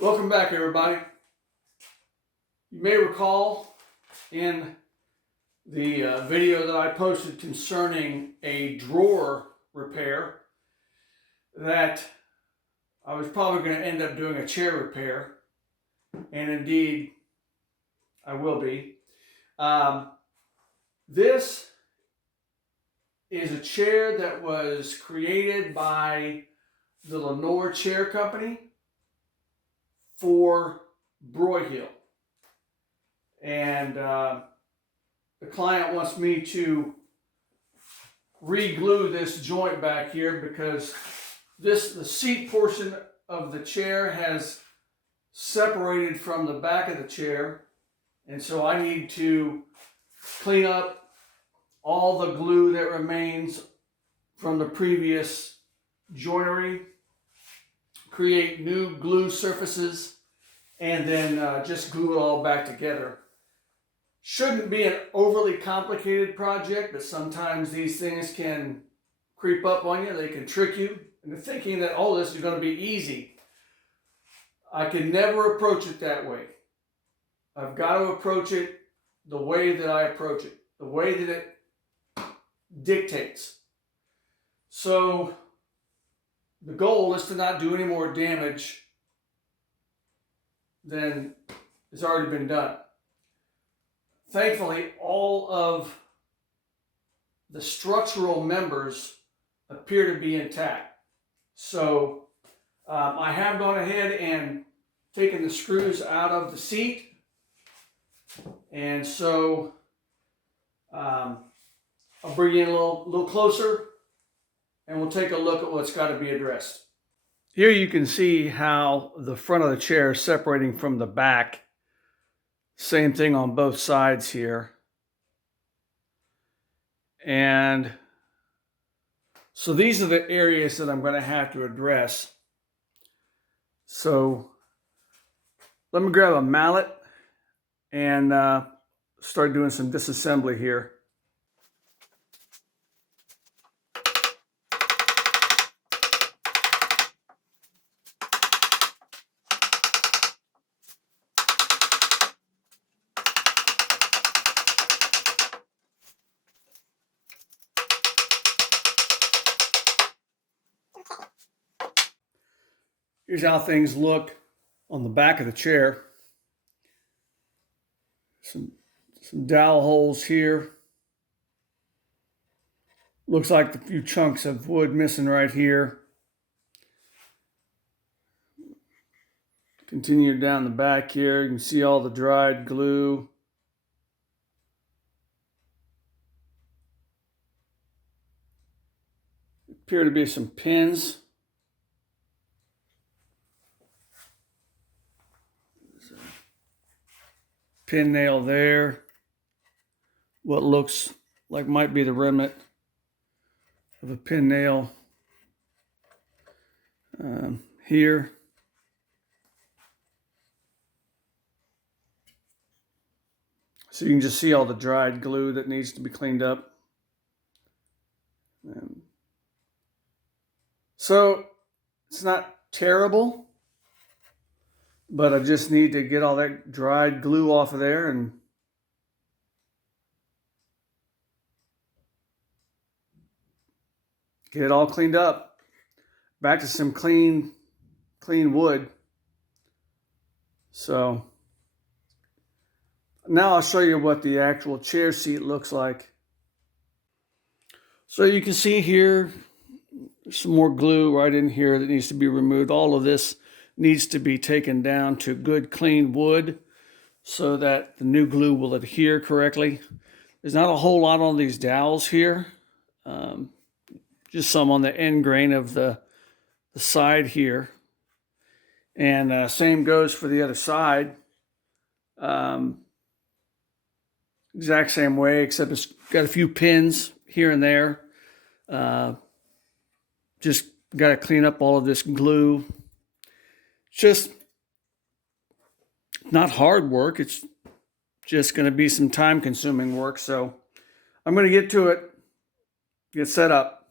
Welcome back, everybody. You may recall in the video that I posted concerning a drawer repair that I was probably going to end up doing a chair repair, and indeed I will be. This is a chair that was created by the Lenore Chair Company for Broyhill. And the client wants me to re-glue this joint back here because the seat portion of the chair has separated from the back of the chair, and so I need to clean up all the glue that remains from the previous joinery, create new glue surfaces, and then just glue it all back together. Shouldn't be an overly complicated project, but sometimes these things can creep up on you. They can trick you into thinking that, oh, this is going to be easy. I can never approach it that way. I've got to approach it the way that I approach it, the way that it dictates. So the goal is to not do any more damage than has already been done. Thankfully, all of the structural members appear to be intact. So I have gone ahead and taken the screws out of the seat. And so I'll bring you in a little closer and we'll take a look at what's got to be addressed. Here you can see how the front of the chair is separating from the back. Same thing on both sides here. And so these are the areas that I'm going to have to address. So let me grab a mallet and start doing some disassembly here. Here's how things look on the back of the chair. Some dowel holes here. Looks like a few chunks of wood missing right here. Continue down the back here. You can see all the dried glue. Appear to be some pins. Pin nail there. What looks like might be the remnant of a pin nail here. So you can just see all the dried glue that needs to be cleaned up. So it's not terrible, but I just need to get all that dried glue off of there and get it all cleaned up. Back to some clean wood. So now I'll show you what the actual chair seat looks like. So you can see here, there's some more glue right in here that needs to be removed. All of this needs to be taken down to good clean wood so that the new glue will adhere correctly. There's not a whole lot on these dowels here. Just some on the end grain of the side here. And same goes for the other side. Exact same way, except it's got a few pins here and there. Just got to clean up all of this glue. It's just not hard work. It's just going to be some time-consuming work. So I'm going to get to it, get set up.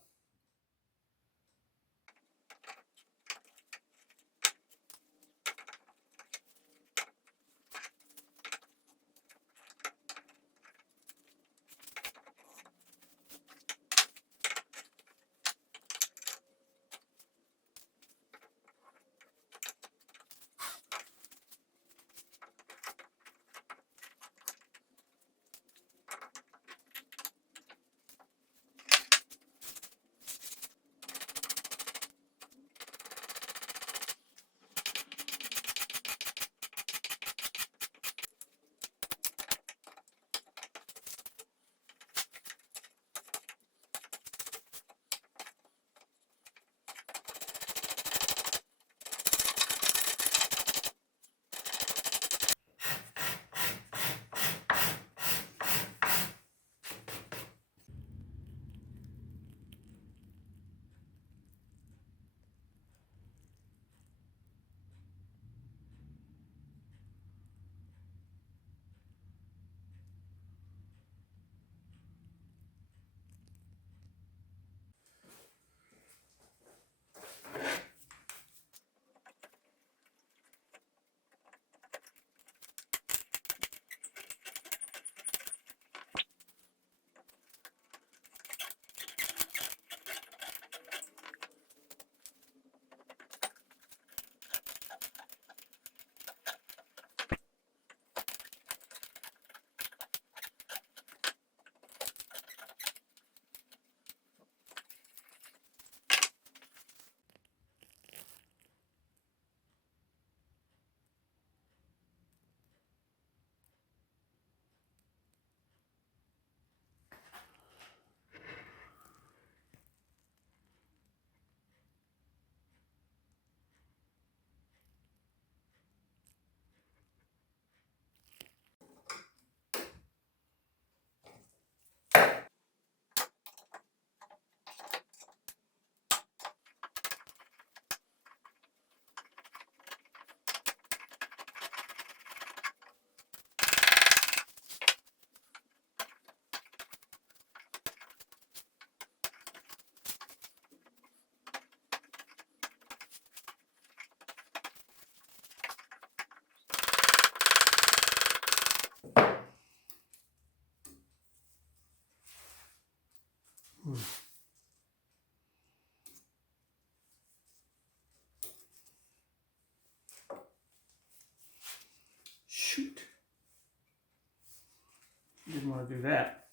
want to do that.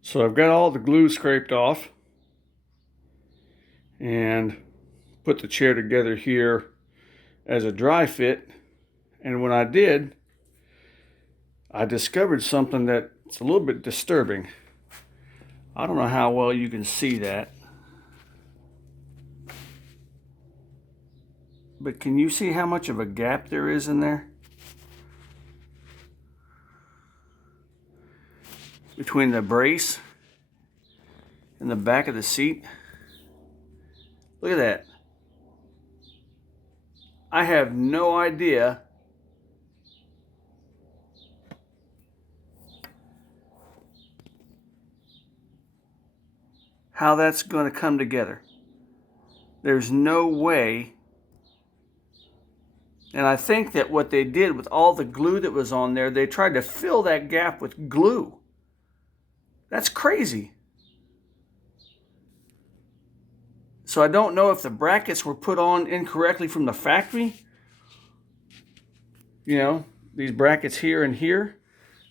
So I've got all the glue scraped off and put the chair together here as a dry fit. And when I did, I discovered something that's a little bit disturbing. I don't know how well you can see that, but can you see how much of a gap there is in there? Between the brace and the back of the seat. Look at that. I have no idea how that's going to come together. There's no way. And I think that what they did with all the glue that was on there, they tried to fill that gap with glue. That's crazy. So I don't know if the brackets were put on incorrectly from the factory. You know, these brackets here and here.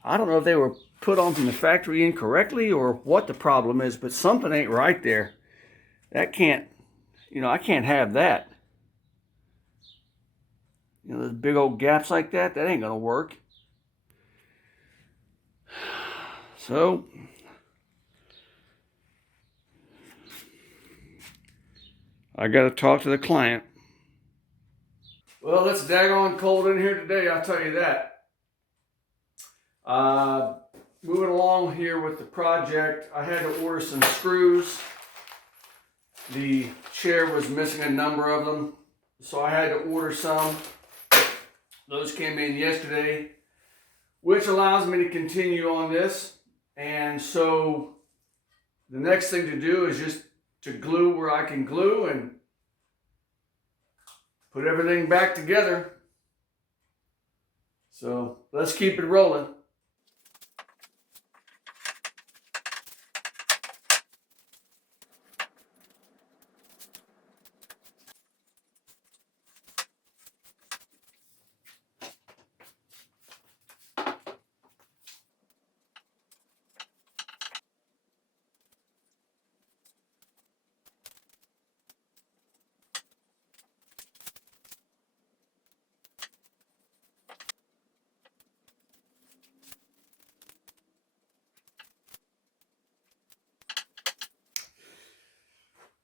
I don't know if they were put on from the factory incorrectly or what the problem is, but something ain't right there. That can't, I can't have that. Those big old gaps like that, that ain't gonna work. So, I gotta talk to the client. Well, it's daggone cold in here today, I'll tell you that. moving along here with the project, I had to order some screws. The chair was missing a number of them, so I had to order some. Those came in yesterday, which allows me to continue on this. And so the next thing to do is just to glue where I can glue and put everything back together. So let's keep it rolling.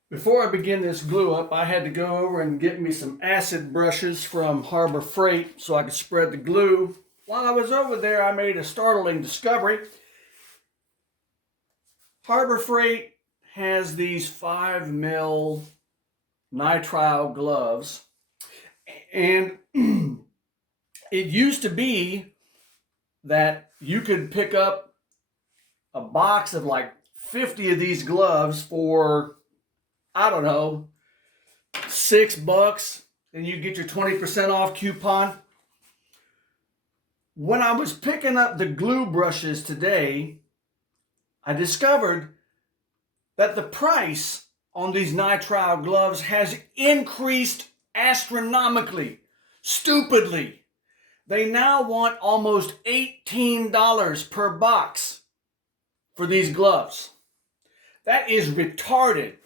Before I begin this glue up, I had to go over and get me some acid brushes from Harbor Freight so I could spread the glue. While I was over there, I made a startling discovery. Harbor Freight has these 5mm nitrile gloves, and it used to be that you could pick up a box of like 50 of these gloves for, I don't know, $6, and you get your 20% off coupon. When I was picking up the glue brushes today, I discovered that the price on these nitrile gloves has increased astronomically, stupidly. They now want almost $18 per box for these gloves. That is retarded.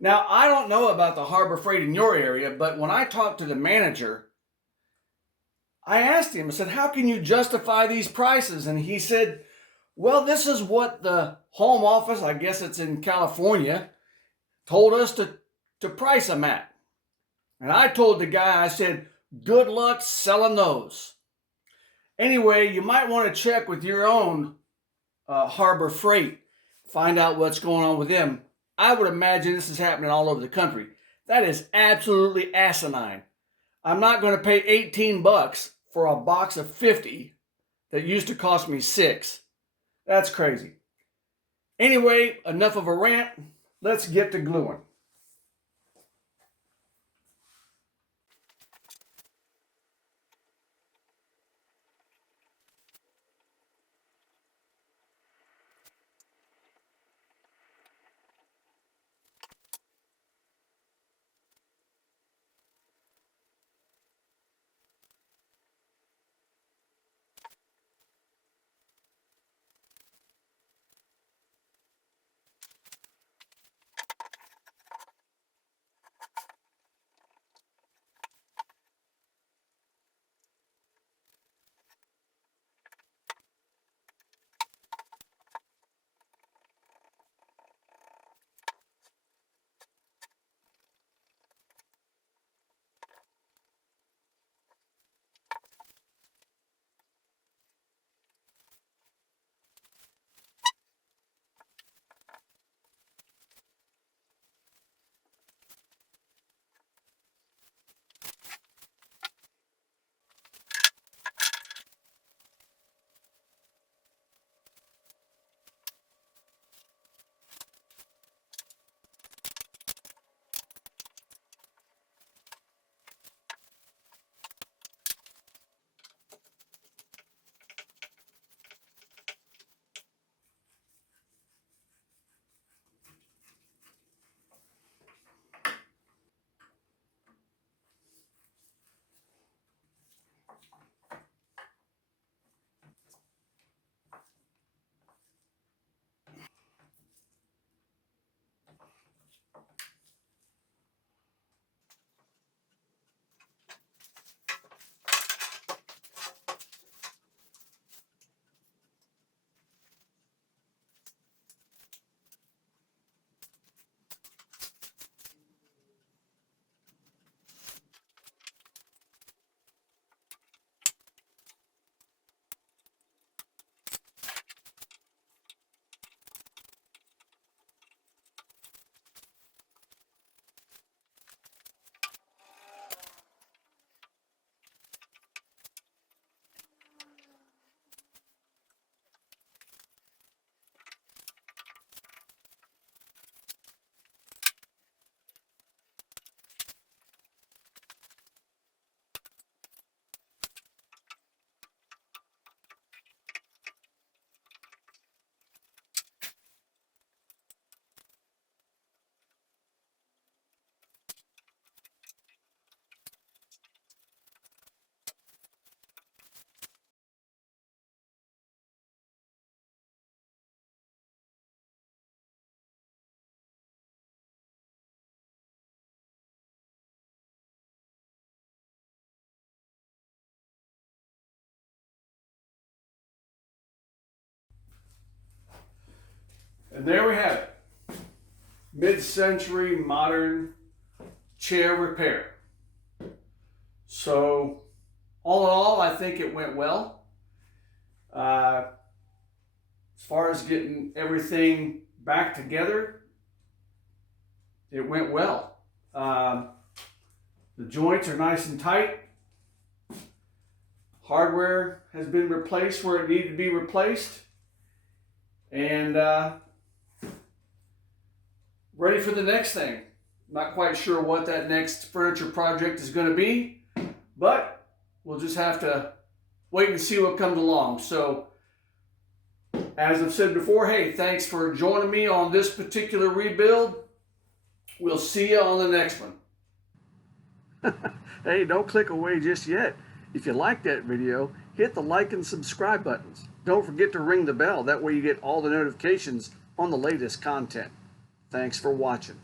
Now, I don't know about the Harbor Freight in your area, but when I talked to the manager, I asked him, I said, how can you justify these prices? And he said, well, this is what the home office, I guess it's in California, told us to price them at. And I told the guy, I said, good luck selling those. Anyway, you might want to check with your own Harbor Freight, find out what's going on with them. I would imagine this is happening all over the country. That is absolutely asinine. I'm not going to pay $18 for a box of 50 that used to cost me $6. That's crazy. Anyway, enough of a rant. Let's get to gluing. And there we have it. Mid-century modern chair repair. So all in all, I think it went well. As far as getting everything back together, it went well. The joints are nice and tight. Hardware has been replaced where it needed to be replaced. And ready for the next thing. Not quite sure what that next furniture project is going to be, but we'll just have to wait and see what comes along. So, as I've said before, hey, thanks for joining me on this particular rebuild. We'll see you on the next one. Hey, don't click away just yet. If you like that video, hit the like and subscribe buttons. Don't forget to ring the bell. That way you get all the notifications on the latest content. Thanks for watching.